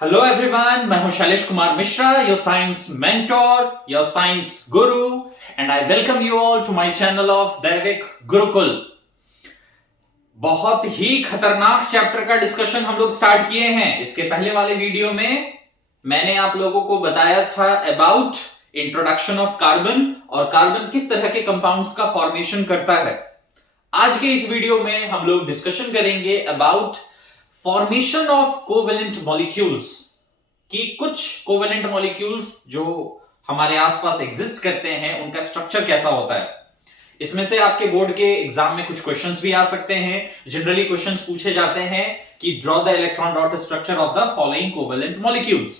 Hello everyone, मैं हूं Shailesh Kumar Mishra, your science mentor, your science guru, and I welcome you all to my channel of Daivik Gurukul. बहुत ही खतरनाक chapter का discussion हम लोग स्टार्ट किए हैं। इसके पहले वाले वीडियो में मैंने आप लोगों को बताया था अबाउट इंट्रोडक्शन ऑफ कार्बन और कार्बन किस तरह के कंपाउंड्स का फॉर्मेशन करता है। आज के इस वीडियो में हम लोग डिस्कशन करेंगे about formation of covalent molecules, कि कुछ कोवेलेंट मॉलिक्यूल्स जो हमारे आसपास एग्जिस्ट करते हैं उनका स्ट्रक्चर कैसा होता है। इसमें से आपके बोर्ड के एग्जाम में कुछ क्वेश्चंस भी आ सकते हैं। जनरली क्वेश्चंस पूछे जाते हैं कि draw the electron dot structure of the following covalent molecules.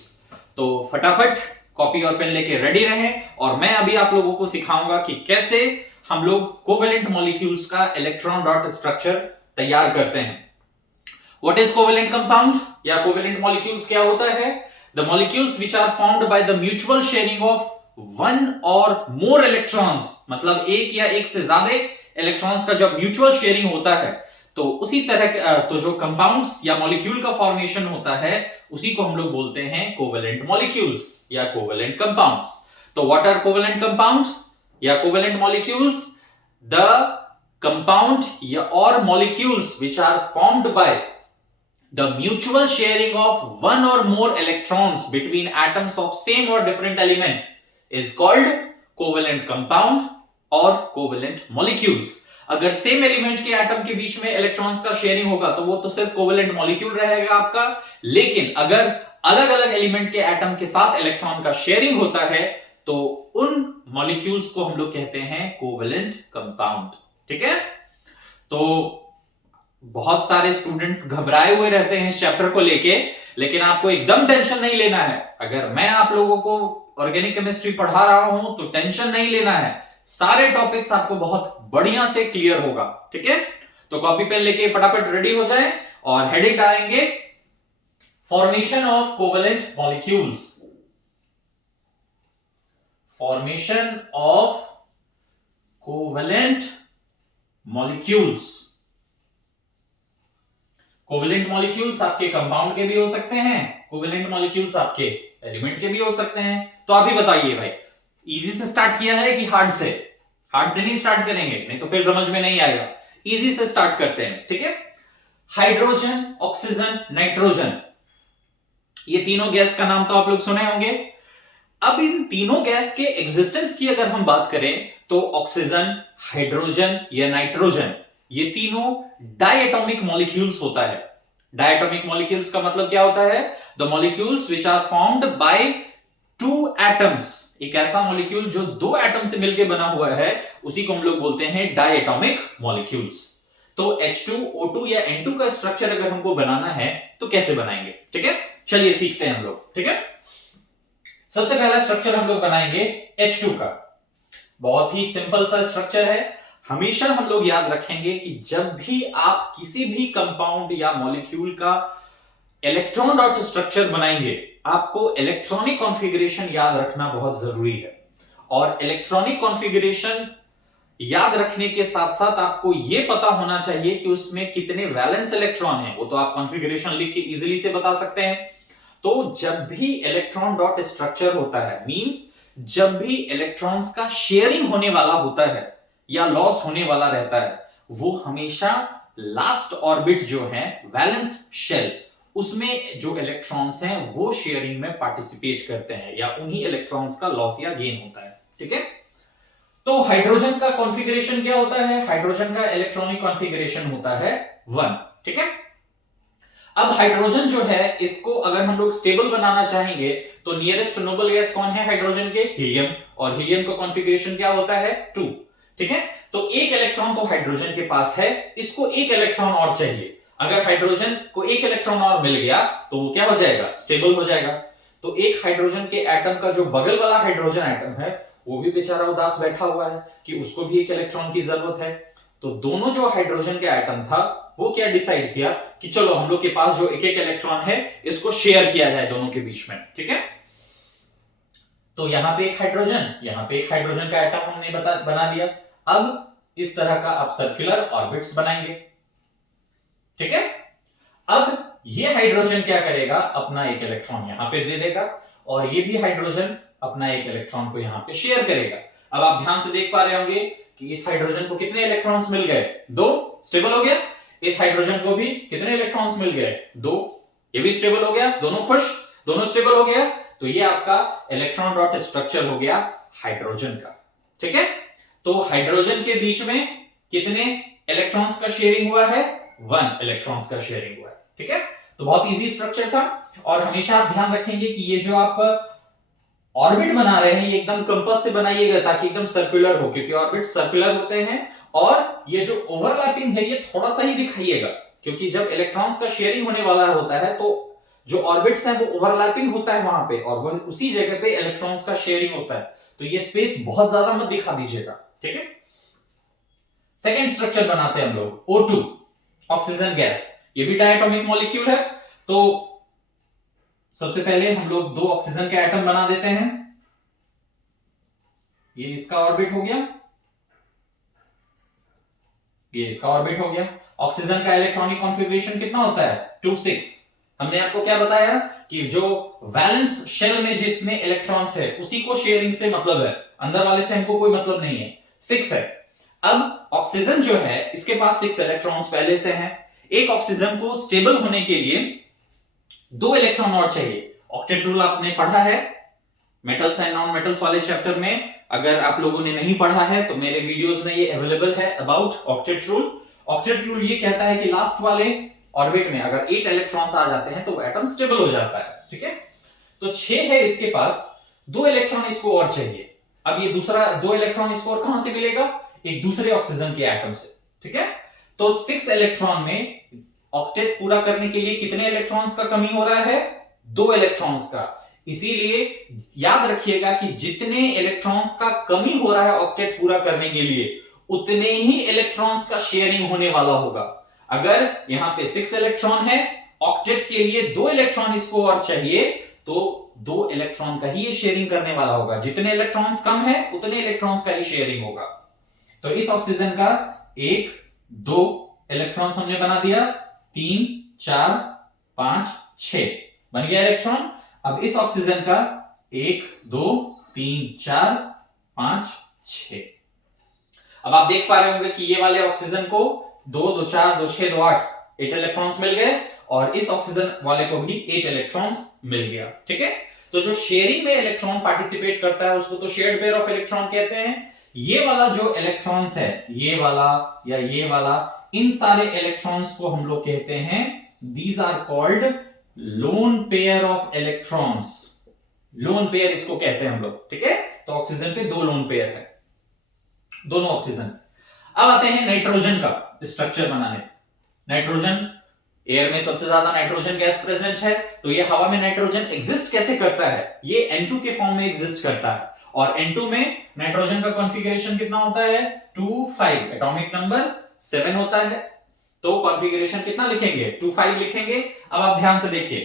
तो फटाफट कॉपी और पेन लेके रेडी रहें और मैं अभी आप लोगों को सिखाऊंगा कि कैसे हम लोग कोवेलेंट मॉलिक्यूल्स का इलेक्ट्रॉन डॉट स्ट्रक्चर तैयार करते हैं। What is covalent compound या covalent molecules क्या होता है? The molecules which are formed by the mutual sharing of one or more electrons, मतलब एक या एक से ज्यादा इलेक्ट्रॉन्स का जब म्यूचुअल शेयरिंग होता है तो उसी तरह तो जो कंपाउंड्स या मॉलिक्यूल का फॉर्मेशन होता है उसी को हम लोग बोलते हैं कोवेलेंट मॉलिक्यूल्स या कोवेलेंट कंपाउंड्स। तो व्हाट आर कोवेलेंट कंपाउंड्स या कोवेलेंट मॉलिक्यूल्स? द कंपाउंड या और molecules which are formed by the mutual sharing of one or more electrons between atoms of same or different element is called covalent compound और covalent molecules। अगर same element के atom के बीच में electrons का sharing होगा तो वो तो सिर्फ कोवेलेंट मॉलिक्यूल रहेगा आपका, लेकिन अगर अलग अलग एलिमेंट के एटम के साथ इलेक्ट्रॉन का शेयरिंग होता है तो उन मॉलिक्यूल्स को हम लोग कहते हैं कोवेलेंट कंपाउंड। ठीक है, तो बहुत सारे स्टूडेंट्स घबराए हुए रहते हैं इस चैप्टर को लेके, लेकिन आपको एकदम टेंशन नहीं लेना है। अगर मैं आप लोगों को ऑर्गेनिक केमिस्ट्री पढ़ा रहा हूं तो टेंशन नहीं लेना है, सारे टॉपिक्स आपको बहुत बढ़िया से क्लियर होगा। ठीक है, तो कॉपी पेन लेके फटाफट रेडी हो जाए और हेडिंग डालेंगे formation of covalent molecules. Formation of covalent molecules. Covalent molecules आपके कंपाउंड के भी हो सकते हैं, कोवेलेंट मॉलिक्यूल्स आपके एलिमेंट के भी हो सकते हैं। तो आप ही बताइए भाई, इजी से स्टार्ट किया है कि हार्ड से? हार्ड से नहीं स्टार्ट करेंगे, नहीं तो फिर समझ में नहीं आएगा। इजी से स्टार्ट करते हैं। ठीक है, हाइड्रोजन, ऑक्सीजन, नाइट्रोजन, ये तीनों गैस का नाम तो आप लोग सुने होंगे। अब इन तीनों गैस के एग्जिस्टेंस की अगर हम बात करें तो ऑक्सीजन, हाइड्रोजन या नाइट्रोजन, ये तीनों डायटोमिक मॉलिक्यूल्स होता है। डायटोमिक मॉलिक्यूल्स का मतलब क्या होता है? The molecules which are formed by two atoms. एक ऐसा मॉलिक्यूल जो दो एटम से मिलकर बना हुआ है उसी को हम लोग बोलते हैं डायटोमिक मॉलिक्यूल्स। तो H2O2 या N2 का स्ट्रक्चर अगर हमको बनाना है तो कैसे बनाएंगे? ठीक है, चलिए सीखते हैं हम लोग। ठीक है, सबसे पहला स्ट्रक्चर हम लोग बनाएंगे H2 का। बहुत ही सिंपल सा स्ट्रक्चर है। हमेशा हम लोग याद रखेंगे कि जब भी आप किसी भी कंपाउंड या मॉलिक्यूल का इलेक्ट्रॉन डॉट स्ट्रक्चर बनाएंगे आपको इलेक्ट्रॉनिक कॉन्फ़िगरेशन याद रखना बहुत जरूरी है। और इलेक्ट्रॉनिक कॉन्फ़िगरेशन याद रखने के साथ साथ आपको यह पता होना चाहिए कि उसमें कितने वैलेंस इलेक्ट्रॉन हैं। वो तो आप कॉन्फ़िगरेशन लिख के इजीली से बता सकते हैं। तो जब भी इलेक्ट्रॉन डॉट स्ट्रक्चर होता है मींस जब भी इलेक्ट्रॉन्स का शेयरिंग होने वाला होता है या लॉस होने वाला रहता है, वो हमेशा लास्ट ऑर्बिट जो है वैलेंस शेल, उसमें जो इलेक्ट्रॉन्स हैं वो शेयरिंग में पार्टिसिपेट करते हैं या उन्हीं इलेक्ट्रॉन्स का लॉस या गेन होता है। ठीक है, तो हाइड्रोजन का कॉन्फ़िगरेशन क्या होता है? हाइड्रोजन का इलेक्ट्रॉनिक कॉन्फ़िगरेशन होता है 1। ठीक है, अब हाइड्रोजन जो है इसको अगर हम लोग स्टेबल बनाना चाहेंगे तो नियरेस्ट नोबल गैस कौन है हाइड्रोजन के? हीलियम। और हीलियम का कॉन्फ़िगरेशन क्या होता है? 2। ठीक है, तो एक इलेक्ट्रॉन तो हाइड्रोजन के पास है, इसको एक इलेक्ट्रॉन और चाहिए। अगर हाइड्रोजन को एक इलेक्ट्रॉन और मिल गया तो वो क्या हो जाएगा? स्टेबल हो जाएगा। तो एक हाइड्रोजन के एटम का जो बगल वाला हाइड्रोजन एटम है वो भी बेचारा उदास बैठा हुआ है कि उसको भी एक इलेक्ट्रॉन की जरूरत है। तो दोनों जो हाइड्रोजन के एटम था वो क्या डिसाइड किया कि चलो हम लोग के पास जो एक एक इलेक्ट्रॉन है इसको शेयर किया जाए दोनों के बीच में। ठीक है, तो यहां पे एक हाइड्रोजन, यहां पे एक हाइड्रोजन का एटम हमने बना दिया। अब इस तरह का आप सर्कुलर ऑर्बिट्स बनाएंगे। ठीक है, अब ये हाइड्रोजन क्या करेगा, अपना एक इलेक्ट्रॉन यहां पे दे देगा और ये भी हाइड्रोजन अपना एक इलेक्ट्रॉन को यहां पे शेयर करेगा। अब आप ध्यान से देख पा रहे होंगे कि इस हाइड्रोजन को कितने इलेक्ट्रॉन्स मिल गए, 2, स्टेबल हो गया। इस हाइड्रोजन को भी कितने इलेक्ट्रॉन्स मिल गए, 2, ये भी स्टेबल हो गया, दोनों खुश, दोनों स्टेबल हो गया। तो ये आपका इलेक्ट्रॉन डॉट स्ट्रक्चर हो गया हाइड्रोजन का। ठीक है, तो हाइड्रोजन के बीच में कितने इलेक्ट्रॉन्स का शेयरिंग हुआ है, 1 इलेक्ट्रॉन्स का शेयरिंग हुआ है। ठीक है, तो बहुत इजी स्ट्रक्चर था। और हमेशा आप ध्यान रखेंगे कि ये जो आप ऑर्बिट बना रहे हैं ये एकदम कंपास से बनाइएगा ताकि एकदम सर्कुलर हो, क्योंकि ऑर्बिट सर्कुलर होते हैं। और ये जो ओवरलैपिंग है ये थोड़ा सा ही दिखाइएगा, क्योंकि जब इलेक्ट्रॉन्स का शेयरिंग होने वाला होता है तो जो ऑर्बिट्स हैं वो ओवरलैपिंग होता है वहां पे, और वो उसी जगह पे इलेक्ट्रॉन्स का शेयरिंग होता है। तो ये स्पेस बहुत ज्यादा मत दिखा दीजिएगा। ठीक है, सेकेंड स्ट्रक्चर बनाते हैं हम लोग, O2, ऑक्सीजन गैस। ये भी डायटोमिक मॉलिक्यूल है। तो सबसे पहले हम लोग 2 ऑक्सीजन के एटम बना देते हैं। ये इसका ऑर्बिट हो गया, ये इसका ऑर्बिट हो गया। ऑक्सीजन का इलेक्ट्रॉनिक कॉन्फ़िगरेशन कितना होता है, 2, 6। हमने आपको क्या बताया कि जो वैलेंस शेल में जितने इलेक्ट्रॉन्स है उसी को शेयरिंग से मतलब है, अंदर वाले से हमको कोई मतलब नहीं है, 6 है। अब ऑक्सीजन जो है इसके पास 6 इलेक्ट्रॉन्स पहले से हैं। एक ऑक्सीजन को स्टेबल होने के लिए 2 इलेक्ट्रॉन और चाहिए। ऑक्टेट रूल आपने पढ़ा है मेटल्स एंड नॉन मेटल्स वाले चैप्टर में। अगर आप लोगों ने नहीं पढ़ा है तो मेरे वीडियोस में ये अवेलेबल है about octet rule. Octet rule ये कहता है कि लास्ट वाले ऑर्बिट में अगर 8 इलेक्ट्रॉन्स आ जाते हैं तो वो एटम स्टेबल हो जाता है। ठीक है, तो 6 है इसके पास, 2 इलेक्ट्रॉन इसको और चाहिए। अब ये दूसरा 2 इलेक्ट्रॉन इसको और कहां से मिलेगा, एक दूसरे ऑक्सीजन के एटम से। ठीक है, तो 6 इलेक्ट्रॉन में ऑक्टेट पूरा करने के लिए कितने इलेक्ट्रॉन्स का कमी हो रहा है, 2 इलेक्ट्रॉन्स का। इसीलिए याद रखिएगा कि जितने इलेक्ट्रॉन्स का कमी हो रहा है ऑक्टेट पूरा करने के लिए उतने ही इलेक्ट्रॉन्स का शेयरिंग होने वाला होगा। अगर यहां पे 6 इलेक्ट्रॉन है, ऑक्टेट के लिए 2 इलेक्ट्रॉन इसको और चाहिए, तो 2 इलेक्ट्रॉन का ही ये शेयरिंग करने वाला होगा। जितने इलेक्ट्रॉन्स कम है उतने इलेक्ट्रॉन्स का ही शेयरिंग होगा। तो इस ऑक्सीजन का 1, 2 इलेक्ट्रॉन्स हमने बना दिया, 3, 4, 5, 6 बन गया इलेक्ट्रॉन। अब इस ऑक्सीजन का 1, 2, 3, 4, 5, 6। अब आप देख पा रहे होंगे कि ये वाले ऑक्सीजन को 2, 2, 4, 2, 6, 2, 8 8 इलेक्ट्रॉन्स मिल गए, और इस ऑक्सीजन वाले को भी 8 इलेक्ट्रॉन्स मिल गया। ठीक है, तो जो शेयरिंग में इलेक्ट्रॉन पार्टिसिपेट करता है उसको तो शेयर्ड पेयर ऑफ इलेक्ट्रॉन कहते हैं। ये वाला जो इलेक्ट्रॉन्स है, ये वाला या ये वाला, इन सारे इलेक्ट्रॉन्स को हम लोग कहते हैं, these are called lone pair of electrons. Lone pair इसको कहते हैं हम लोग। ठीक है, तो ऑक्सीजन पे 2 लोन पेयर है, दोनों ऑक्सीजन। अब आते हैं नाइट्रोजन का स्ट्रक्चर बनाने। नाइट्रोजन, एयर में सबसे ज्यादा नाइट्रोजन गैस प्रेजेंट है, तो ये हवा में नाइट्रोजन एग्जिस्ट कैसे करता है, ये N2 के फॉर्म में एग्जिस्ट करता है। और N2 में नाइट्रोजन का कॉन्फ़िगरेशन कितना होता है, 2, 5, एटॉमिक नंबर 7 होता है। तो कॉन्फ़िगरेशन कितना लिखेंगे, 2, 5 लिखेंगे। अब आप ध्यान से देखिए,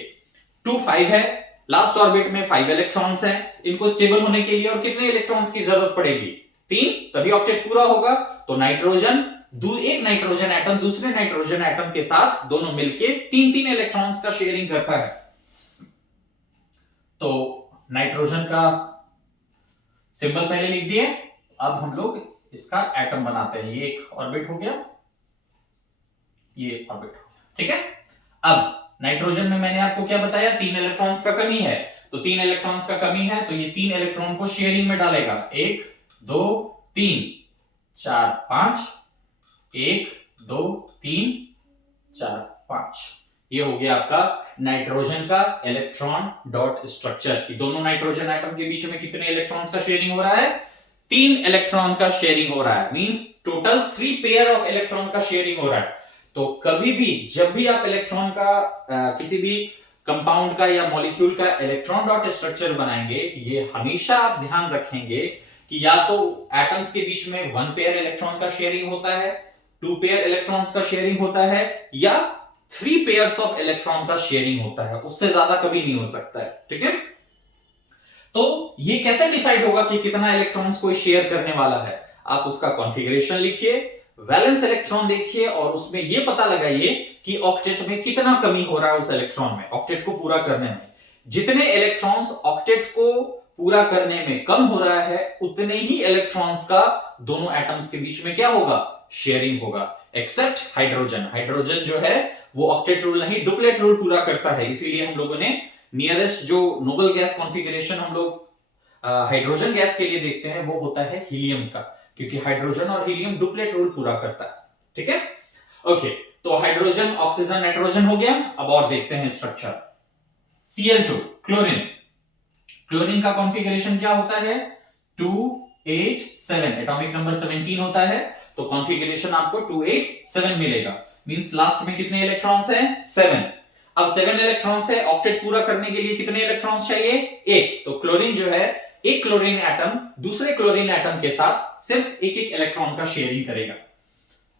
2, 5 है, लास्ट ऑर्बिट में 5 इलेक्ट्रॉन्स हैं। इनको स्टेबल होने के लिए और कितने इलेक्ट्रॉन्स की जरूरत पड़ेगी, 3, तभी ऑक्टेट पूरा होगा। तो नाइट्रोजन, एक नाइट्रोजन एटम दूसरे नाइट्रोजन एटम के साथ दोनों मिलके 3-3 इलेक्ट्रॉन्स का शेयरिंग करता है। तो नाइट्रोजन का सिंबल पहले लिख दिए। अब हम लोग इसका एटम बनाते हैं। ये एक ऑर्बिट हो गया, ये ऑर्बिट हो गया। ठीक है, अब नाइट्रोजन में मैंने आपको क्या बताया, 3 इलेक्ट्रॉन्स का कमी है। तो 3 इलेक्ट्रॉन्स का कमी है तो ये 3 इलेक्ट्रॉन को शेयरिंग में डालेगा, 1, 2, 3, 4, 5, 1, 2, 3, 4, 5। ये हो गया आपका नाइट्रोजन का इलेक्ट्रॉन डॉट स्ट्रक्चर, कि दोनों नाइट्रोजन एटम के बीच में कितने इलेक्ट्रॉन्स का शेयरिंग हो रहा है, 3 इलेक्ट्रॉन का शेयरिंग हो रहा है। Means total 3 pair of electron का शेयरिंग हो रहा है। तो कभी भी जब भी आप इलेक्ट्रॉन का किसी भी कंपाउंड का या मॉलिक्यूल का इलेक्ट्रॉन डॉट स्ट्रक्चर बनाएंगे, ये हमेशा आप ध्यान रखेंगे कि या तो एटम्स के बीच में 1 पेयर इलेक्ट्रॉन का शेयरिंग होता है, 2 पेयर इलेक्ट्रॉन्स का शेयरिंग होता है, या 3 पेयर्स ऑफ इलेक्ट्रॉन का शेयरिंग होता है। उससे ज्यादा कभी नहीं हो सकता है। ठीक है, तो ये कैसे डिसाइड होगा कि कितना इलेक्ट्रॉन्स कोई शेयर करने वाला है, आप उसका कॉन्फ़िगरेशन लिखिए, वैलेंस इलेक्ट्रॉन देखिए और उसमें ये पता लगाइए कि ऑक्टेट में कितना कमी हो रहा है उस इलेक्ट्रॉन में, ऑक्टेट को पूरा करने में। जितने इलेक्ट्रॉन्स ऑक्टेट को पूरा करने में कम हो रहा है, उतने ही इलेक्ट्रॉन्स का दोनों एटम्स के बीच में क्या होगा, शेयरिंग होगा। एक्सेप्ट हाइड्रोजन, हाइड्रोजन जो है वो ऑक्टेट रूल नहीं, डुप्लेट रूल पूरा करता है। इसीलिए हम लोगों ने नियरेस्ट जो नोबल गैस कॉन्फ़िगरेशन हम लोग हाइड्रोजन गैस के लिए देखते हैं वो होता है हीलियम का, क्योंकि हाइड्रोजन और हीलियम डुप्लेट रूल पूरा करता है। ठीक है, ओके। तो हाइड्रोजन, ऑक्सीजन, नाइट्रोजन हो गया। अब और देखते हैं स्ट्रक्चर। Cl2 क्लोरीन, क्लोरीन का कॉन्फ़िगरेशन क्या होता है, 287, एटॉमिक नंबर 17 होता है, तो कॉन्फ़िगरेशन आपको 287 मिलेगा। मींस लास्ट में कितने इलेक्ट्रॉन्स हैं, 7। अब 7 इलेक्ट्रॉन्स है, ऑक्टेट पूरा करने के लिए कितने इलेक्ट्रॉन्स चाहिए, एक। तो क्लोरीन जो है, एक क्लोरीन एटम दूसरे क्लोरीन एटम के साथ सिर्फ एक एक इलेक्ट्रॉन का शेयरिंग करेगा।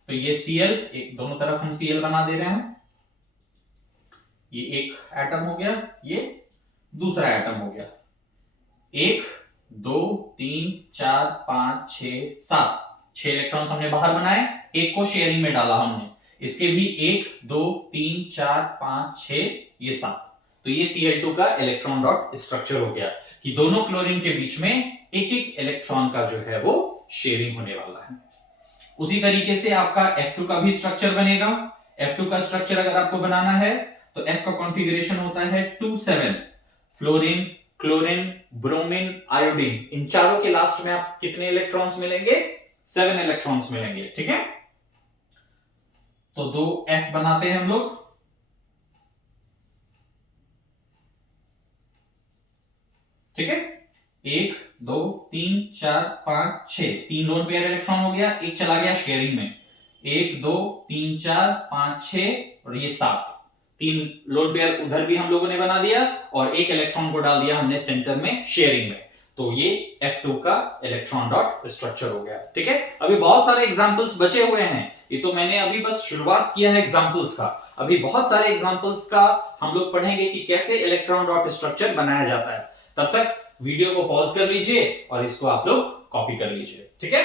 तो ये Cl, एक दोनों तरफ हम Cl बना दे रहे हैं, ये एक एटम हो गया, ये दूसरा एटम हो गया। 1 2 3 4 5 6 7, 6 इलेक्ट्रॉन्स हमने बाहर बनाए, एक को शेयरिंग में डाला हमने, इसके भी 1 2 3 4 5 6, ये 7। तो ये Cl2 का इलेक्ट्रॉन डॉट स्ट्रक्चर हो गया कि दोनों क्लोरीन के बीच में एक एक इलेक्ट्रॉन का जो है वो शेयरिंग होने वाला है। उसी तरीके से आपका F2 का भी स्ट्रक्चर बनेगा। F2 का स्ट्रक्चर अगर आपको बनाना है तो F का कॉन्फ़िगरेशन होता है 2 7, फ्लोरीन, क्लोरीन, ब्रोमीन, आयोडीन, इन चारों के लास्ट में आप कितने इलेक्ट्रॉन्स मिलेंगे, 7 इलेक्ट्रॉन्स मिलेंगे। ठीक है, तो 2 F बनाते हैं हम लोग। ठीक है, 1 2 3 4 5 6, 3 लोन पेयर इलेक्ट्रॉन हो गया, एक चला गया शेयरिंग में, 1 2 3 4 5 6 और ये 7, 3 लोन पेयर उधर भी हम लोगों ने बना दिया और एक इलेक्ट्रॉन को डाल दिया हमने सेंटर में शेयरिंग में। तो ये F2 का इलेक्ट्रॉन डॉट स्ट्रक्चर हो गया। ठीक है, अभी बहुत सारे एग्जांपल्स बचे हुए हैं, ये तो मैंने अभी बस शुरुआत किया है एग्जांपल्स का। अभी बहुत सारे एग्जांपल्स का हम लोग पढ़ेंगे कि कैसे इलेक्ट्रॉन डॉट स्ट्रक्चर बनाया जाता है। तब तक वीडियो को पॉज कर लीजिए और इसको आप लोग कॉपी कर लीजिए। ठीक है,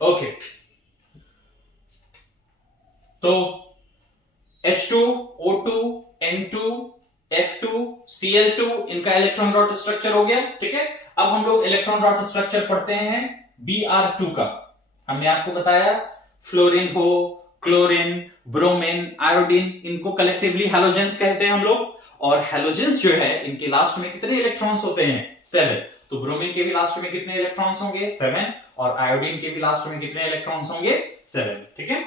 ओके। तो H2, O2, N2, F2, Cl2, इनका इलेक्ट्रॉन डॉट स्ट्रक्चर हो गया। ठीक है, अब हम लोग इलेक्ट्रॉन डॉट स्ट्रक्चर पढ़ते हैं Br2 का। हमने आपको बताया फ्लोरीन हो, क्लोरीन, ब्रोमीन, आयोडीन, इनको कलेक्टिवली हैलोजेंस कहते हैं हम लोग। और हैलोजेंस जो है इनके लास्ट में कितने इलेक्ट्रॉन्स होते हैं, 7। तो ब्रोमीन के भी लास्ट में कितने इलेक्ट्रॉन्स होंगे, 7, और आयोडीन के भी लास्ट में कितने इलेक्ट्रॉन्स होंगे, 7। ठीक है,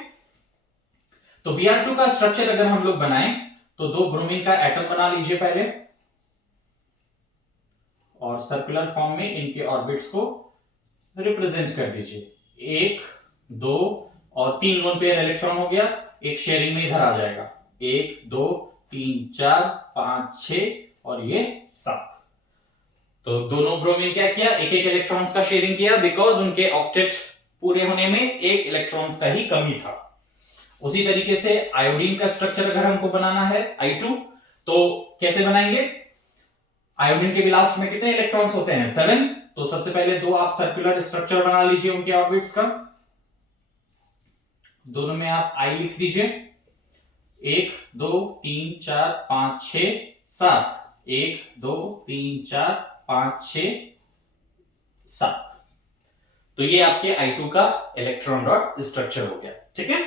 तो Br2 का स्ट्रक्चर अगर हम लोग बनाएं तो 2 ब्रोमीन का एटम बना लीजिए पहले, और सर्कुलर फॉर्म में इनके ऑर्बिट्स को रिप्रेजेंट कर दीजिए। 1 2 और 3 लोन पेयर इलेक्ट्रॉन हो गया, एक शेयरिंग में इधर आ जाएगा, 1 2 3 4 5 6 और ये 7। तो दोनों ब्रोमीन क्या किया, एक एक इलेक्ट्रॉन्स का शेयरिंग किया, बिकॉज उनके ऑक्टेट पूरे होने में एक इलेक्ट्रॉन्स का ही कमी था। उसी तरीके से आयोडीन का स्ट्रक्चर अगर हमको बनाना है I2, तो कैसे बनाएंगे, आयोडीन के भी लास्ट में कितने इलेक्ट्रॉन्स होते हैं, 7। तो सबसे पहले 2 आप सर्कुलर स्ट्रक्चर बना लीजिए उनके ऑर्बिट्स का, दोनों में आप I लिख दीजिए, 1 2 3 4 5 6 7, 1 2 3 4 5 6 7। तो ये आपके I2 का इलेक्ट्रॉन डॉट स्ट्रक्चर हो गया। ठीक है,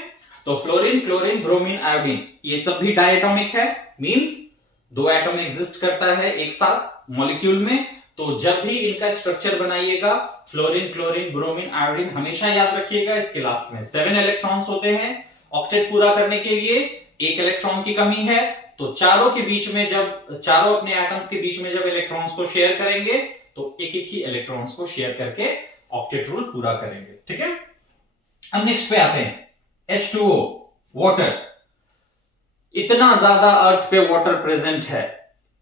तो फ्लोरीन, क्लोरीन, ब्रोमीन, आयोडीन, ये सब भी डायटोमिक है, मींस 2 एटम एग्जिस्ट करता है एक साथ मॉलिक्यूल में। तो जब भी इनका स्ट्रक्चर बनाइएगा, फ्लोरीन, क्लोरीन, ब्रोमीन, आयोडीन, हमेशा याद रखिएगा इसके लास्ट में 7 इलेक्ट्रॉन्स होते हैं। ऑक्टेट पूरा करने के लिए एक इलेक्ट्रॉन की कमी है, तो चारों के बीच में, जब चारों अपने एटम्स के बीच में जब इलेक्ट्रॉन्स को शेयर करेंगे तो एक एक ही इलेक्ट्रॉन्स को शेयर करके ऑक्टेट रूल पूरा करेंगे। ठीक है, अब नेक्स्ट पे आते हैं, H2O, वाटर। इतना ज्यादा अर्थ पे वाटर प्रेजेंट है,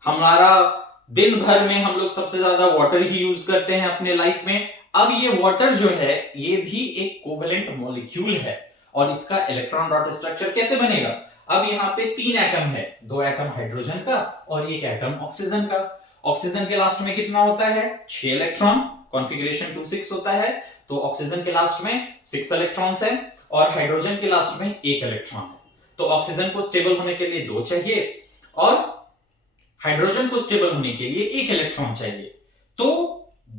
हमारा दिन भर में हम लोग सबसे ज्यादा वाटर ही यूज करते हैं अपने लाइफ में। अब ये वाटर जो है ये भी एक कोवेलेंट मॉलिक्यूल है और इसका इलेक्ट्रॉन डॉट स्ट्रक्चर कैसे बनेगा? अब यहाँ पे 3 एटम है, 2 एटम हाइड्रोजन का और 1 एटम ऑक्सीजन का। ऑक्सीजन के लास्ट में कितना होता है? 6 इलेक्ट्रॉन, कॉन्फ़िगरेशन 2 6 होता है। तो ऑक्सीजन के लास्ट में 6 इलेक्ट्रॉन्स है और हाइड्रोजन के लास्ट में 1 इलेक्ट्रॉन है। तो ऑक्सीजन को स्टेबल होने के लिए 2 चाहिए और हाइड्रोजन को स्टेबल होने के लिए 1 इलेक्ट्रॉन चाहिए। तो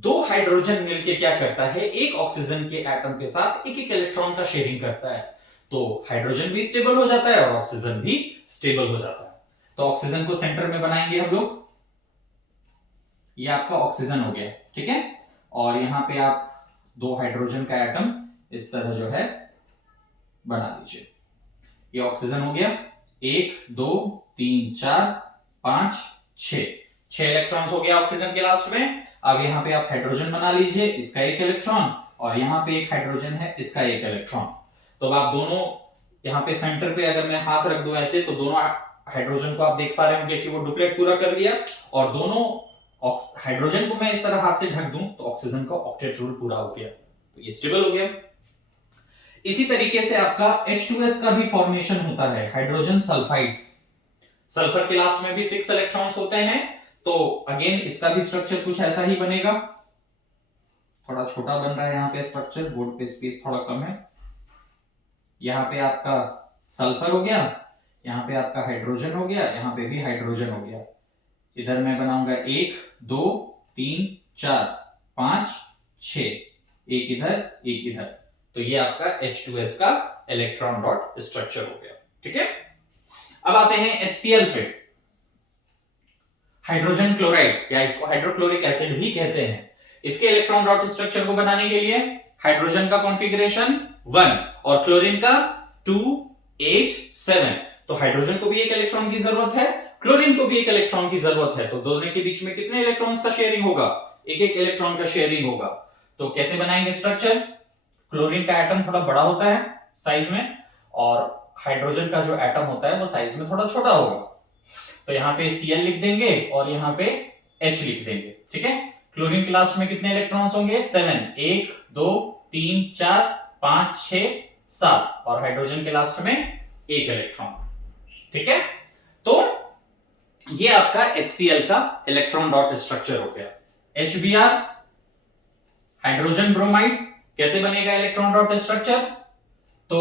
2 हाइड्रोजन मिलके क्या करता है? एक ऑक्सीजन के एटम के साथ एक एक इलेक्ट्रॉन का शेयरिंग करता है। तो हाइड्रोजन भी स्टेबल हो जाता है और ऑक्सीजन भी स्टेबल हो जाता है। तो ऑक्सीजन को सेंटर में बनाएंगे हम लोग। ये आपका ऑक्सीजन हो गया, ठीक है। और यहां पे आप 2 हाइड्रोजन का एटम इस तरह जो है बना लीजिए। ये ऑक्सीजन हो गया, 1 2 3 4 5 6 इलेक्ट्रॉन्स हो गया ऑक्सीजन के लास्ट में। अब यहाँ पे आप हाइड्रोजन बना लीजिए, इसका 1 इलेक्ट्रॉन और यहाँ पे एक हाइड्रोजन है, इसका 1 इलेक्ट्रॉन। तो अब आप दोनों यहाँ पे सेंटर पे अगर मैं हाथ रख दूं ऐसे, तो दोनों हाइड्रोजन को आप देख पा रहे होंगे कि वो डुप्लेट पूरा कर लिया और दोनों हाइड्रोजन को मैं इस तरह हाथ से ढक दूं तो ऑक्सीजन का ऑक्टेट रूल पूरा हो गया, तो ये स्टेबल हो गया। इसी तरीके से आपका H2S का भी फॉर्मेशन होता है, हाइड्रोजन सल्फाइड। सल्फर के लास्ट में भी 6 इलेक्ट्रॉन्स होते हैं। तो अगेन इसका भी स्ट्रक्चर कुछ ऐसा ही बनेगा। थोड़ा छोटा बन रहा है यहाँ पे स्ट्रक्चर, बोर्ड पे स्पेस थोड़ा कम है। यहाँ पे आपका सल्फर हो गया, यहाँ पे आपका हाइड्रोजन हो गया, यहाँ पे भी हाइड्रोजन हो गया। इधर मैं बनाऊंगा 1 2 3 4 5 6, एक इधर। तो ये आपका H2S का इलेक्ट्रॉन डॉट स्ट्रक्चर हो गया, ठीक है। अब आते हैं HCl पे, हाइड्रोजन क्लोराइड या इसको हाइड्रोक्लोरिक एसिड भी कहते हैं। इसके इलेक्ट्रॉन डॉट स्ट्रक्चर को बनाने के लिए हाइड्रोजन का कॉन्फ़िगरेशन 1 और क्लोरीन का 2 8 7। तो हाइड्रोजन को भी 1 इलेक्ट्रॉन की जरूरत है, क्लोरीन को भी 1 इलेक्ट्रॉन की जरूरत है। तो दोनों के बीच में कितने इलेक्ट्रॉन्स का शेयरिंग होगा? 1 इलेक्ट्रॉन का शेयरिंग होगा। तो कैसे बनाएंगे स्ट्रक्चर? क्लोरीन का एटम थोड़ा बड़ा होता है साइज में और हाइड्रोजन का जो एटम होता है वो साइज में थोड़ा छोटा होगा। तो यहाँ पे Cl लिख देंगे और यहाँ पे H लिख देंगे, ठीक है। क्लोरीन के लास्ट में कितने इलेक्ट्रॉन्स होंगे? 7, 1 2 3 4 5 6 7 और हाइड्रोजन के लास्ट में 1 इलेक्ट्रॉन, ठीक है। तो ये आपका HCl का इलेक्ट्रॉन डॉट स्ट्रक्चर हो गया। HBr हाइड्रोजन ब्रोमाइड, कैसे बनेगा इलेक्ट्रॉन डॉट स्ट्रक्चर? तो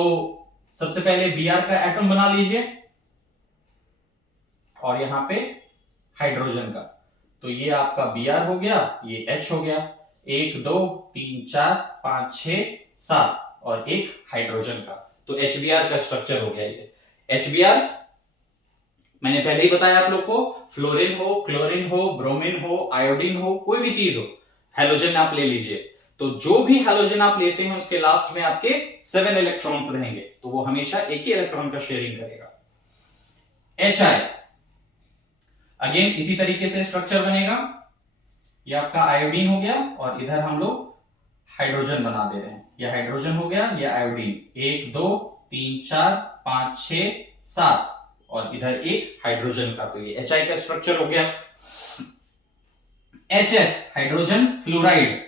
सबसे पहले Br का एटम बना लीजिए और यहां पे हाइड्रोजन का, तो ये आपका Br हो गया, ये H हो गया। 1 2 3 4 5 6 7 और 1 हाइड्रोजन का, तो HBr का स्ट्रक्चर हो गया ये। HBr मैंने पहले ही बताया आप लोग को, फ्लोरीन हो, क्लोरीन हो, ब्रोमीन हो, आयोडीन हो, कोई भी चीज हो, हैलोजन आप ले लीजिए, तो जो भी हैलोजन आप लेते हैं उसके लास्ट में आपके 7 इलेक्ट्रॉन्स रहेंगे, तो वो हमेशा एक ही इलेक्ट्रॉन का शेयरिंग करेगा। HI अगेन इसी तरीके से स्ट्रक्चर बनेगा। ये आपका आयोडीन हो गया और इधर हम लोग हाइड्रोजन बना दे रहे हैं। ये हाइड्रोजन हो गया, ये आयोडीन, 1 2 3 4 5 6 7 और इधर एक हाइड्रोजन का, तो ये HI का स्ट्रक्चर हो गया। HF हाइड्रोजन फ्लोराइड,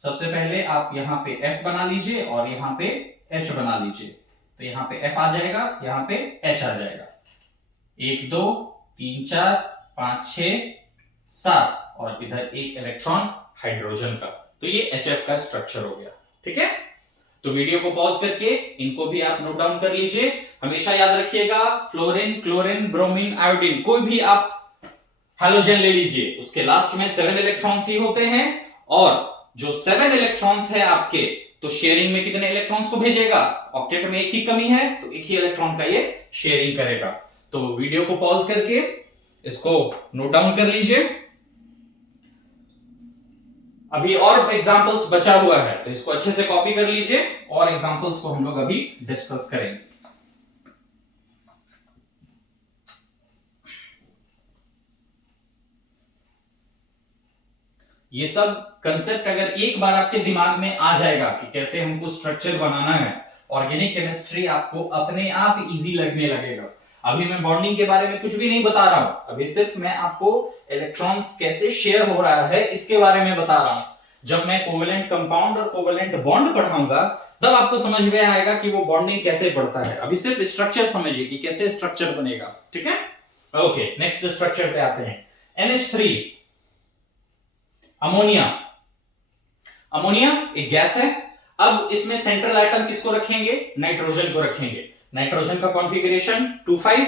सबसे पहले आप यहां पे F बना लीजिए और यहां पे H बना लीजिए, तो यहां पे F आ जाएगा, यहां पे H आ जाएगा। 1 2 3 4 5 6 7 और इधर एक इलेक्ट्रॉन हाइड्रोजन का, तो ये HF का स्ट्रक्चर हो गया, ठीक है। तो वीडियो को पॉज करके इनको भी आप नोट डाउन कर लीजिए। हमेशा याद रखिएगा, फ्लोरीन, क्लोरीन, ब्रोमीन, आयोडीन, कोई भी आप हैलोजन ले लीजिए, उसके लास्ट में 7 इलेक्ट्रॉन्स ही होते हैं और जो 7 इलेक्ट्रॉन्स है आपके, तो शेयरिंग में कितने इलेक्ट्रॉन्स को भेजेगा? ऑक्टेट में एक ही कमी है, तो एक ही इलेक्ट्रॉन का ये शेयरिंग करेगा। तो वीडियो को पॉज करके इसको नोट डाउन कर लीजिए। अभी और एग्जांपल्स बचा हुआ है, तो इसको अच्छे से कॉपी कर लीजिए और एग्जांपल्स को हम लोग अभी डिस्कस करेंगे। ये सब कंसेप्ट अगर एक बार आपके दिमाग में आ जाएगा कि कैसे हमको स्ट्रक्चर बनाना है, ऑर्गेनिक केमिस्ट्री आपको अपने आप इजी लगने लगेगा। अभी मैं बॉन्डिंग के बारे में कुछ भी नहीं बता रहा हूं, अभी सिर्फ मैं आपको इलेक्ट्रॉन्स कैसे शेयर हो रहा है इसके बारे में बता रहा हूं। जब मैं कोवेलेंट कंपाउंड और कोवेलेंट बॉन्ड पढ़ाऊंगा तब आपको समझ में आएगा कि वो बॉन्डिंग कैसे पड़ता है। अभी सिर्फ स्ट्रक्चर समझिए कि कैसे स्ट्रक्चर बनेगा, ठीक है। ओके, नेक्स्ट स्ट्रक्चर पे आते हैं। NH3 ammonia. अमोनिया एक गैस है। अब इसमें सेंट्रल आइटम किसको रखेंगे? नाइट्रोजन को रखेंगे। नाइट्रोजन का कॉन्फ़िगरेशन 2,5,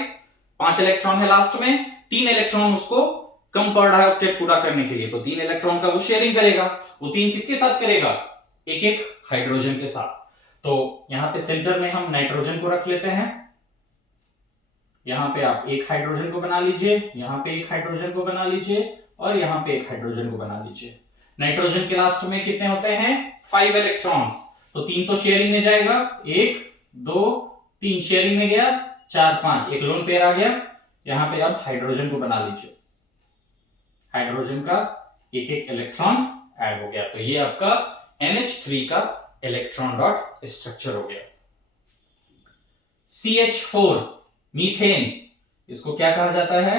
5 इलेक्ट्रॉन है लास्ट में, 3 इलेक्ट्रॉन उसको कम पड़ रहा है ऑक्टेट पूरा करने के लिए, तो 3 इलेक्ट्रॉन का वो शेयरिंग करेगा। वो 3 किसके साथ करेगा? एक एक हाइड्रोजन के साथ। तो यहां पे सेंटर में हम नाइट्रोजन को रख लेते हैं। यहां पे आप एक हाइड्रोजन को बना लीजिए, यहां पे एक हाइड्रोजन को बना लीजिए और यहां पे एक हाइड्रोजन को बना लीजिए। नाइट्रोजन के लास्ट में कितने होते हैं? 5 इलेक्ट्रॉन्स। तो 3 तो शेयरिंग में जाएगा, 1 2 3 शेयरिंग में गया, 4 5 एक लोन पेयर आ गया। यहां पे आप हाइड्रोजन को बना लीजिए, हाइड्रोजन का एक एक इलेक्ट्रॉन ऐड हो गया। तो ये आपका NH3 का इलेक्ट्रॉन डॉट स्ट्रक्चर हो गया। CH4 मीथेन, इसको क्या कहा जाता है?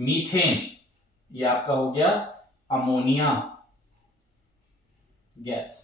मीथेन। ये आपका हो गया अमोनिया गैस।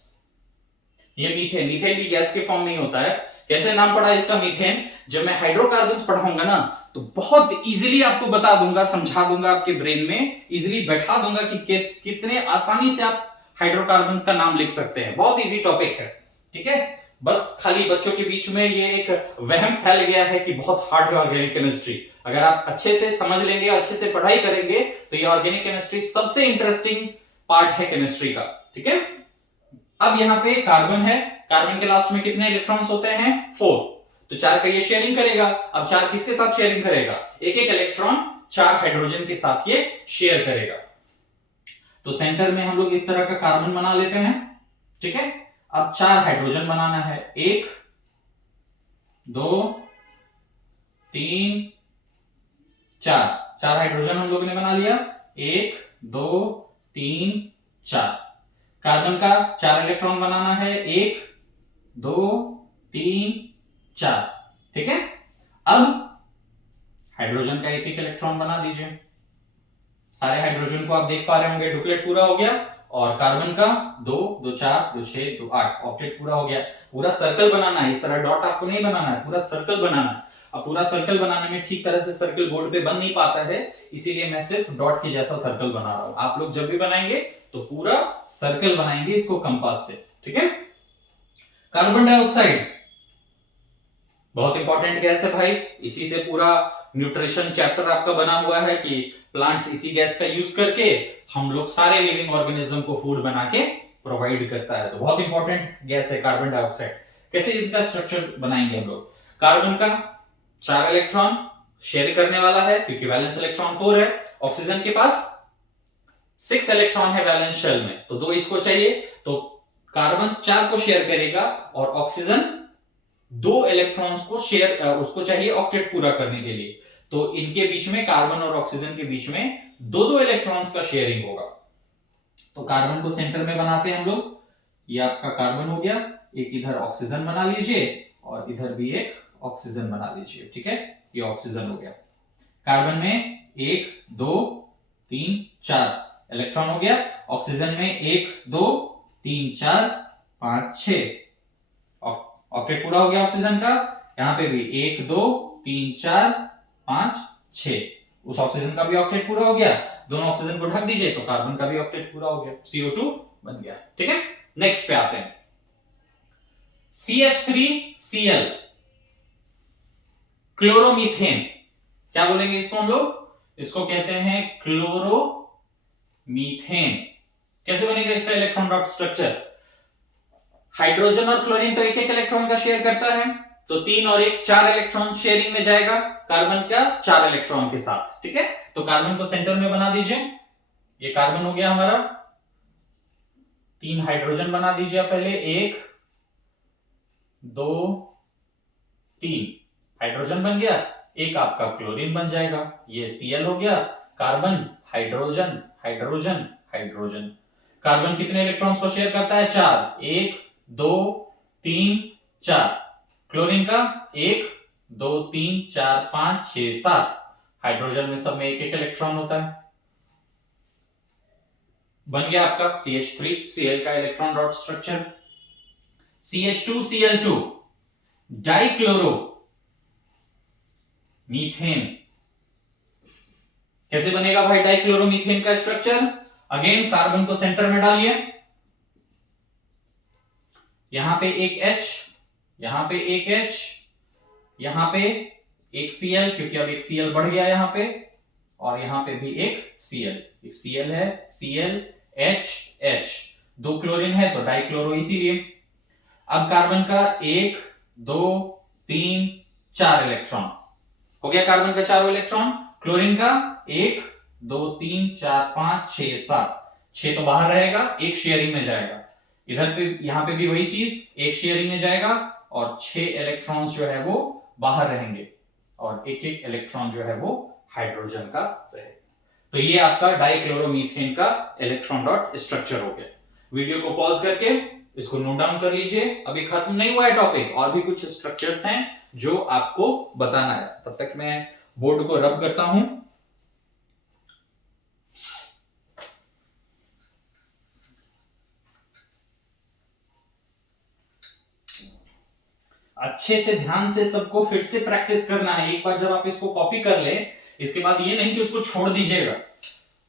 ये मीथेन, मीथेन भी गैस के फॉर्म में होता है। कैसे नाम पड़ा इसका मीथेन? जब मैं हाइड्रोकार्बन्स पढ़ाऊंगा ना तो बहुत इजीली आपको बता दूंगा, समझा दूंगा, आपके ब्रेन में इजीली बैठा दूंगा कि कितने आसानी से आप हाइड्रोकार्बन्स का नाम लिख सकते हैं। बहुत इजी टॉपिक है, ठीक है। बस खाली बच्चों के बीच में ये एक वहम फैल गया है कि बहुत हार्ड है ऑर्गेनिक केमिस्ट्री। अगर आप अच्छे से समझ लेंगे, अच्छे से पढ़ाई करेंगे तो ये ऑर्गेनिक केमिस्ट्री सबसे इंटरेस्टिंग पार्ट है केमिस्ट्री का, ठीक है। अब यहां पे कार्बन है, कार्बन के लास्ट में कितने इलेक्ट्रॉन्स होते हैं? 4। तो 4 का ये शेयरिंग करेगा। अब 4 किसके साथ शेयरिंग करेगा? एक एक इलेक्ट्रॉन 4 हाइड्रोजन के साथ ये शेयर करेगा। तो सेंटर में हम लोग इस तरह का कार्बन बना लेते हैं, ठीक है। अब 4 हाइड्रोजन बनाना है, 1 2 3 4। 4 हाइड्रोजन हम लोग ने बना लिया, 1 2 3 4। कार्बन का 4 इलेक्ट्रॉन बनाना है, 1 2 3 4, ठीक है। अब हाइड्रोजन का एक एक इलेक्ट्रॉन बना दीजिए। सारे हाइड्रोजन को आप देख पा रहे होंगे, डुप्लेट पूरा हो गया। और कार्बन का 2 2 4 2 6 2 8 ऑक्टेट पूरा हो गया। पूरा सर्कल बनाना है, इस तरह डॉट आपको नहीं बनाना है, पूरा सर्कल बनाना है। अब पूरा सर्कल बनाने में ठीक तरह से सर्कल बोर्ड पे बन नहीं पाता है, इसीलिए मैं सिर्फ डॉट के जैसा सर्कल बना रहा हूं। आप लोग जब भी बनाएंगे तो पूरा सर्कल बनाएंगे इसको कंपास से, ठीक है। कार्बन डाइऑक्साइड बहुत इंपॉर्टेंट गैस है भाई, इसी से पूरा न्यूट्रिशन चैप्टर आपका बना हुआ है कि प्लांट्स इसी गैस का यूज करके हम लोग सारे लिविंग ऑर्गेनिज्म को फूड बना के प्रोवाइड करता है। तो बहुत इंपॉर्टेंट गैस है कार्बन डाइऑक्साइड। कैसे इसका स्ट्रक्चर बनाएंगे हम लोग? कार्बन का 4 इलेक्ट्रॉन शेयर करने वाला है क्योंकि वैलेंस इलेक्ट्रॉन 4 है। ऑक्सीजन के पास 6 इलेक्ट्रॉन है वैलेंस शेल में, तो 2 इसको चाहिए। तो कार्बन 4 को शेयर करेगा और ऑक्सीजन 2 इलेक्ट्रॉन्स को शेयर उसको चाहिए ऑक्टेट पूरा करने के लिए। तो इनके बीच में, कार्बन और ऑक्सीजन के बीच में 2 इलेक्ट्रॉन्स का शेयरिंग होगा। तो कार्बन को सेंटर में बनाते हैं हम लोग। ये आपका कार्बन हो गया, एक इधर ऑक्सीजन बना लीजिए और इधर भी एक ऑक्सीजन बना लीजिए, ठीक है। ये ऑक्सीजन हो गया। कार्बन में 1 2 3 4 इलेक्ट्रॉन हो गया। ऑक्सीजन में 1 2 3 4 5 6 ऑक्टेट पूरा हो गया ऑक्सीजन का। यहां पे भी 1 2 3 4 5 6, उस ऑक्सीजन का भी ऑक्टेट पूरा हो गया। दोनों ऑक्सीजन को ढक दीजिए तो कार्बन का भी ऑक्टेट पूरा हो गया, CO2 बन गया, ठीक है। नेक्स्ट पे आते हैं, CH3Cl क्लोरोमीथेन। क्या बोलेंगे इसको हम लोग? इसको कहते हैं क्लोरोमीथेन। कैसे बनेगा इसका इलेक्ट्रॉन डॉट स्ट्रक्चर? हाइड्रोजन और क्लोरीन तो एक एक इलेक्ट्रॉन का शेयर करता है, तो 3 और 1 4 इलेक्ट्रॉन शेयरिंग में जाएगा कार्बन का 4 इलेक्ट्रॉन के साथ, ठीक है। तो कार्बन को सेंटर में बना दीजिए। ये कार्बन हो गया हमारा। 3 हाइड्रोजन बना दीजिए पहले, 1 2 3 हाइड्रोजन बन गया। एक आपका क्लोरीन बन जाएगा, ये Cl हो गया। Carbon hydrogen hydrogen hydrogen. Carbon कितने इलेक्ट्रॉन्स को शेयर करता है? 4, 1 2 3 4। क्लोरीन का 1 2 3 4 5 6 7। हाइड्रोजन में सब में एक एक इलेक्ट्रॉन होता है। बन गया आपका CH3Cl का electron dot structure. CH2Cl2 dichloro methane. कैसे बनेगा भाई डाइक्लोरोमीथेन का स्ट्रक्चर? अगेन कार्बन को सेंटर में डालिए, यहां पे एक H, यहां पे एक H, यहां पे एक Cl, क्योंकि अब एक Cl बढ़ गया यहां पे, और यहां पे भी एक Cl, एक Cl है, Cl H H, दो क्लोरीन है तो डाइक्लोरो इसीलिए। अब कार्बन का 1 2 3 4 इलेक्ट्रॉन हो गया, कार्बन का चारों इलेक्ट्रॉन। क्लोरीन का 1 2 3 4 5 6 7, 6 तो बाहर रहेगा, एक शेयरिंग में जाएगा। इधर पे यहां पे भी वही चीज, एक शेयरिंग में जाएगा और 6 इलेक्ट्रॉन्स जो है वो बाहर रहेंगे, और एक एक इलेक्ट्रॉन जो है वो हाइड्रोजन का रहेगा। तो ये आपका डाइक्लोरोमीथेन का इलेक्ट्रॉन डॉट स्ट्रक्चर हो गया। वीडियो को पॉज करके इसको नोट डाउन कर लीजिए, अभी खत्म नहीं हुआ है टॉपिक, और भी कुछ स्ट्रक्चर्स हैं जो आपको बताना है। तब तक मैं बोर्ड को रब करता हूं। अच्छे से ध्यान से सबको फिर से प्रैक्टिस करना है। एक बार जब आप इसको कॉपी कर ले, इसके बाद ये नहीं कि उसको छोड़ दीजिएगा,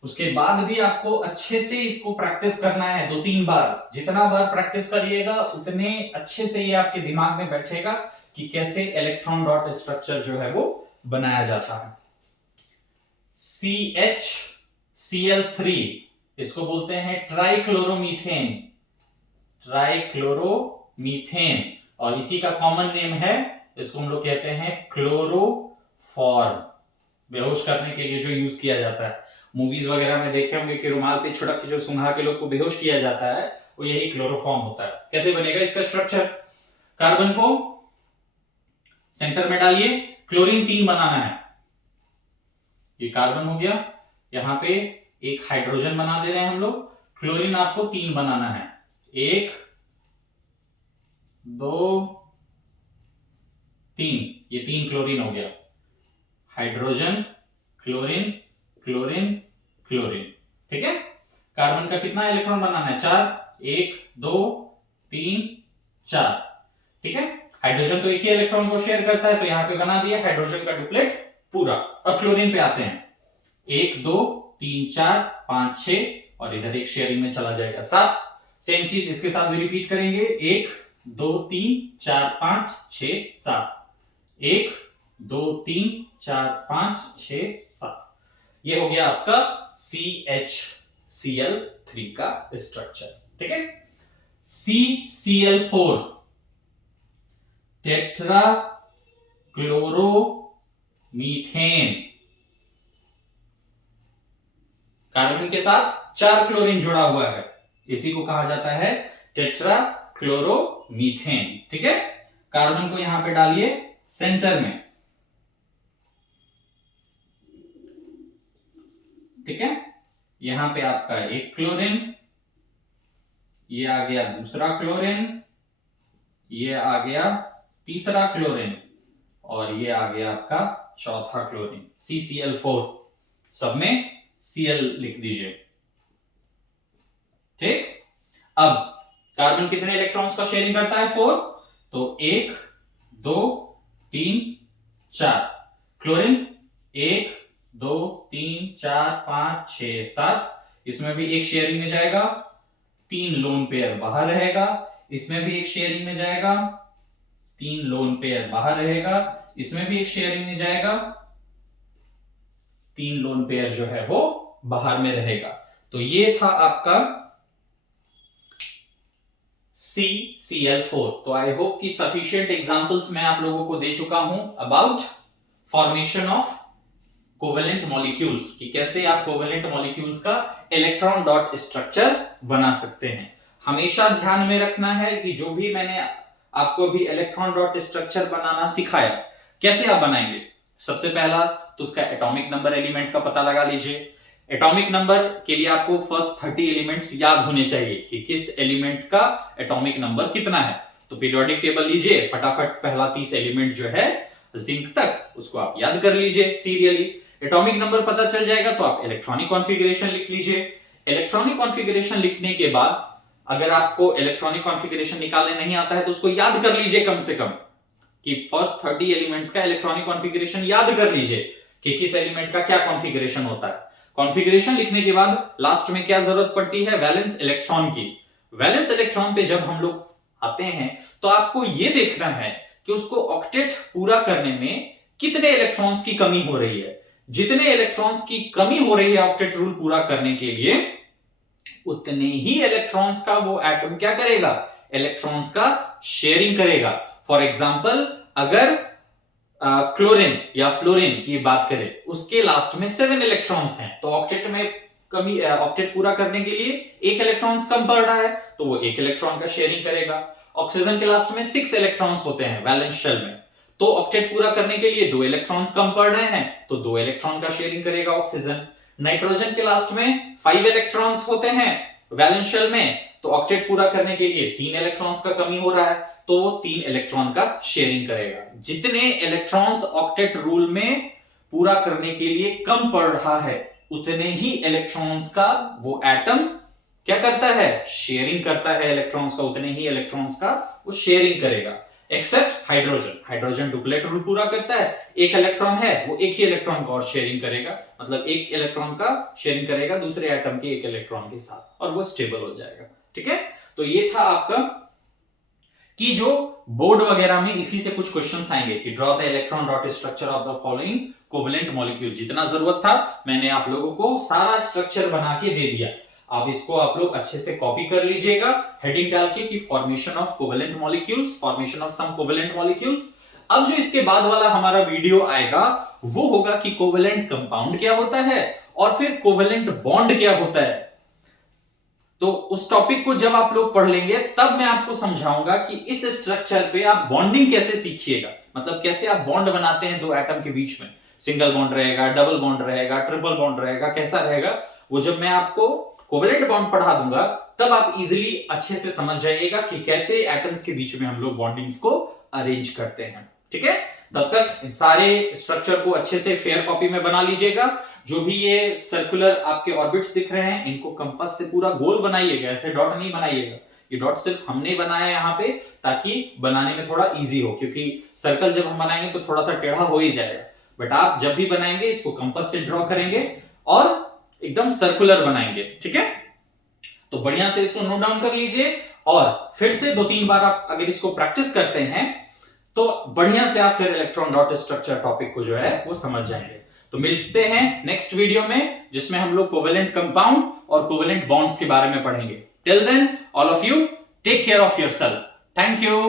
उसके बाद भी आपको अच्छे से इसको प्रैक्टिस करना है 2-3 बार। जितना बार प्रैक्टिस करिएगा उतने अच्छे से ये आपके दिमाग में बैठेगा कि कैसे इलेक्ट्रॉन डॉट स्ट्रक्चर जो है वो बनाया जाता है। CHCl3 इसको बोलते हैं ट्राइक्लोरोमीथेन, ट्राइक्लोरोमीथेन, और इसी का कॉमन नेम है, इसको हम लोग कहते हैं क्लोरोफॉर्म। बेहोश करने के लिए जो यूज किया जाता है, मूवीज वगैरह में देखे होंगे कि रुमाल पे छिड़क के जो सुंघा के लोग को बेहोश किया जाता है, वो यही क्लोरोफॉर्म होता है। कैसे बनेगा इसका स्ट्रक्चर? कार्बन को सेंटर में डालिए, क्लोरीन 3 बनाना है, ये कार्बन हो गया, यहां पे एक हाइड्रोजन बना दे रहे हैं हम लोग। क्लोरीन आपको 3 बनाना है, 1 2 3, ये 3 क्लोरीन हो गया, हाइड्रोजन क्लोरीन क्लोरीन क्लोरीन, ठीक है। कार्बन का कितना इलेक्ट्रॉन बनाना है? 4, 1 2 3 4, ठीक है। हाइड्रोजन तो एक ही इलेक्ट्रॉन को शेयर करता है, तो यहां पे बना दिया हाइड्रोजन का डुप्लेट पूरा। अब क्लोरीन पे आते हैं, 1 2 3 4 5 6, और इधर एक शेयरिंग में चला जाएगा 7। सेम चीज इसके साथ भी रिपीट करेंगे, 1 2 3 4 5 6 7, 1 2 3 4 5 6 7। ये हो गया आपका CHCl3 का स्ट्रक्चर, ठीक है। CCl4 टेट्रा क्लोरोमीथेन, कार्बन के साथ 4 क्लोरीन जुड़ा हुआ है, इसी को कहा जाता है टेट्रा क्लोरोमीथेन, ठीक है। कार्बन को यहां पे डालिए सेंटर में, ठीक है। यहां पे आपका एक क्लोरीन, ये आ गया दूसरा क्लोरीन, ये आ गया तीसरा क्लोरीन, और ये आ गया आपका चौथा क्लोरीन, CCl4। सब में Cl लिख दीजिए, ठीक। अब कार्बन कितने इलेक्ट्रॉन्स का शेयरिंग करता है? 4, तो 1 2 3 4। क्लोरीन 1 2 3 4 5 6 7, इसमें भी एक शेयरिंग में जाएगा, 3 लोन पेयर बाहर रहेगा, इसमें भी एक शेयरिंग में जाएगा, 3 लोन पेयर बाहर रहेगा, इसमें भी एक शेयरिंग में जाएगा, 3 लोन पेयर जो है वो बाहर में रहेगा। तो ये था आपका CCl4। तो आई होप कि सफिशिएंट एग्जांपल्स मैं आप लोगों को दे चुका हूं about formation of covalent molecules, कि कैसे आप कोवेलेंट मॉलिक्यूल्स का इलेक्ट्रॉन डॉट स्ट्रक्चर बना सकते हैं। हमेशा ध्यान में रखना है कि जो भी मैंने आपको भी इलेक्ट्रॉन डॉट स्ट्रक्चर बनाना सिखाया, कैसे आप बनाएंगे। सबसे पहला तो उसका एटॉमिक नंबर एलिमेंट का पता लगा लीजिए। एटॉमिक नंबर के लिए आपको फर्स्ट 30 एलिमेंट्स याद होने चाहिए कि किस एलिमेंट का एटॉमिक नंबर कितना है। तो पीरियोडिक टेबल लीजिए, फटाफट पहला 30 एलिमेंट जो है जिंक तक, उसको आप याद कर लीजिए सीरियली। एटॉमिक नंबर पता चल जाएगा तो आप इलेक्ट्रॉनिक कॉन्फ़िगरेशन लिख लीजिए। इलेक्ट्रॉनिक कॉन्फ़िगरेशन लिखने के बाद अगर आपको इलेक्ट्रॉनिक कॉन्फ़िगरेशन निकालने नहीं आता है तो उसको याद कर लीजिए कम से कम, कि फर्स्ट 30 एलिमेंट्स का इलेक्ट्रॉनिक कॉन्फ़िगरेशन याद कर लीजिए कि किस एलिमेंट का क्या कॉन्फ़िगरेशन होता है। कॉन्फ़िगरेशन लिखने के बाद लास्ट में क्या जरूरत पड़ती है, वैलेंस इलेक्ट्रॉन की। वैलेंस इलेक्ट्रॉन पे जब हम लोग आते हैं तो आपको यह देखना है कि उसको ऑक्टेट पूरा करने में कितने इलेक्ट्रॉन्स की कमी हो रही है। जितने इलेक्ट्रॉन्स की कमी हो रही है ऑक्टेट रूल पूरा करने के लिए, उतने ही इलेक्ट्रॉन्स का वो एटम क्या करेगा, इलेक्ट्रॉन्स का शेयरिंग करेगा। फॉर एग्जाम्पल अगर क्लोरीन या फ्लोरीन की बात करें, उसके लास्ट में 7 इलेक्ट्रॉन्स हैं, तो ऑक्टेट में कमी, ऑक्टेट पूरा करने के लिए 1 इलेक्ट्रॉन्स कम पड़ रहा है तो वो 1 इलेक्ट्रॉन का शेयरिंग करेगा। ऑक्सीजन के लास्ट में 6 इलेक्ट्रॉन्स होते हैं वैलेंस शेल में, तो ऑक्टेट पूरा करने के लिए 2 इलेक्ट्रॉन्स कम पड़ रहे हैं तो 2 इलेक्ट्रॉन का शेयरिंग करेगा ऑक्सीजन। नाइट्रोजन के लास्ट में 5 इलेक्ट्रॉन्स होते हैं वैलेंस शेल में, तो ऑक्टेट पूरा करने के लिए 3 इलेक्ट्रॉन्स का कमी हो रहा है तो वो 3 इलेक्ट्रॉन का शेयरिंग करेगा। जितने इलेक्ट्रॉन्स ऑक्टेट रूल में पूरा करने के लिए कम पड़ रहा है, उतने ही इलेक्ट्रॉन्स का वो एटम क्या करता है, शेयरिंग करता है इलेक्ट्रॉन्स का, उतने ही इलेक्ट्रॉन्स का वो शेयरिंग करेगा। Except hydrogen, hydrogen duplet rule पूरा करता है, 1 इलेक्ट्रॉन है वो 1 ही इलेक्ट्रॉन का और शेयरिंग करेगा, मतलब 1 इलेक्ट्रॉन का शेयरिंग करेगा दूसरे एटम के 1 इलेक्ट्रॉन के साथ और वो स्टेबल हो जाएगा। ठीक है, तो ये था आपका कि जो बोर्ड वगैरह में इसी से कुछ क्वेश्चंस आएंगे कि draw the electron dot structure of the following covalent molecule. जितना जरूरत था मैंने आप लोगों को सारा स्ट्रक्चर बना के दे दिया। अब इसको आप लोग अच्छे से कॉपी कर लीजिएगा हेडिंग डाल के कि formation of covalent molecules, formation of some covalent molecules. अब जो इसके बाद वाला हमारा वीडियो आएगा वो होगा कि कोवेलेंट कंपाउंड क्या होता है और फिर कोवेलेंट बॉन्ड क्या होता है। तो उस टॉपिक को जब आप लोग पढ़ लेंगे तब मैं आपको समझाऊंगा कि इस स्ट्रक्चर पे आप बॉन्डिंग कैसे सीखिएगा, मतलब कैसे आप बॉन्ड बनाते हैं दो एटम के बीच में, सिंगल बॉन्ड रहेगा, डबल बॉन्ड रहेगा, ट्रिपल बॉन्ड रहेगा, कैसा रहेगा वो जब मैं आपको कोवेलेंट बॉन्ड पढ़ा दूंगा तब आप इजीली अच्छे से समझ जाइएगा कि कैसे एटम्स के बीच में हम लोग बॉन्डिंग्स को अरेंज करते हैं। ठीक है, तब तक इन सारे स्ट्रक्चर को अच्छे से फेयर कॉपी में बना लीजिएगा। जो भी ये सर्कुलर आपके ऑर्बिट्स दिख रहे हैं इनको कंपास से पूरा गोल बनाइएगा, ऐसे डॉट नहीं बनाइएगा। ये डॉट सिर्फ हमने बनाया है यहाँ पे ताकि बनाने में थोड़ा इजी हो, क्योंकि सर्कल जब हम बनाएंगे तो थोड़ा सा टेढ़ा हो ही जाएगा, बट आप जब भी बनाएंगे इसको कंपास से ड्रॉ करेंगे और एकदम सर्कुलर बनाएंगे। ठीक है, तो बढ़िया से इसको नोट डाउन कर लीजिए और फिर से 2-3 बार आप अगर इसको प्रैक्टिस करते हैं तो बढ़िया से आप फिर इलेक्ट्रॉन डॉट स्ट्रक्चर टॉपिक को जो है वो समझ जाएंगे। तो मिलते हैं नेक्स्ट वीडियो में जिसमें हम लोग कोवेलेंट कंपाउंड और कोवेलेंट बॉन्ड्स के बारे में पढ़ेंगे। Till then all of you take care of yourself. Thank you.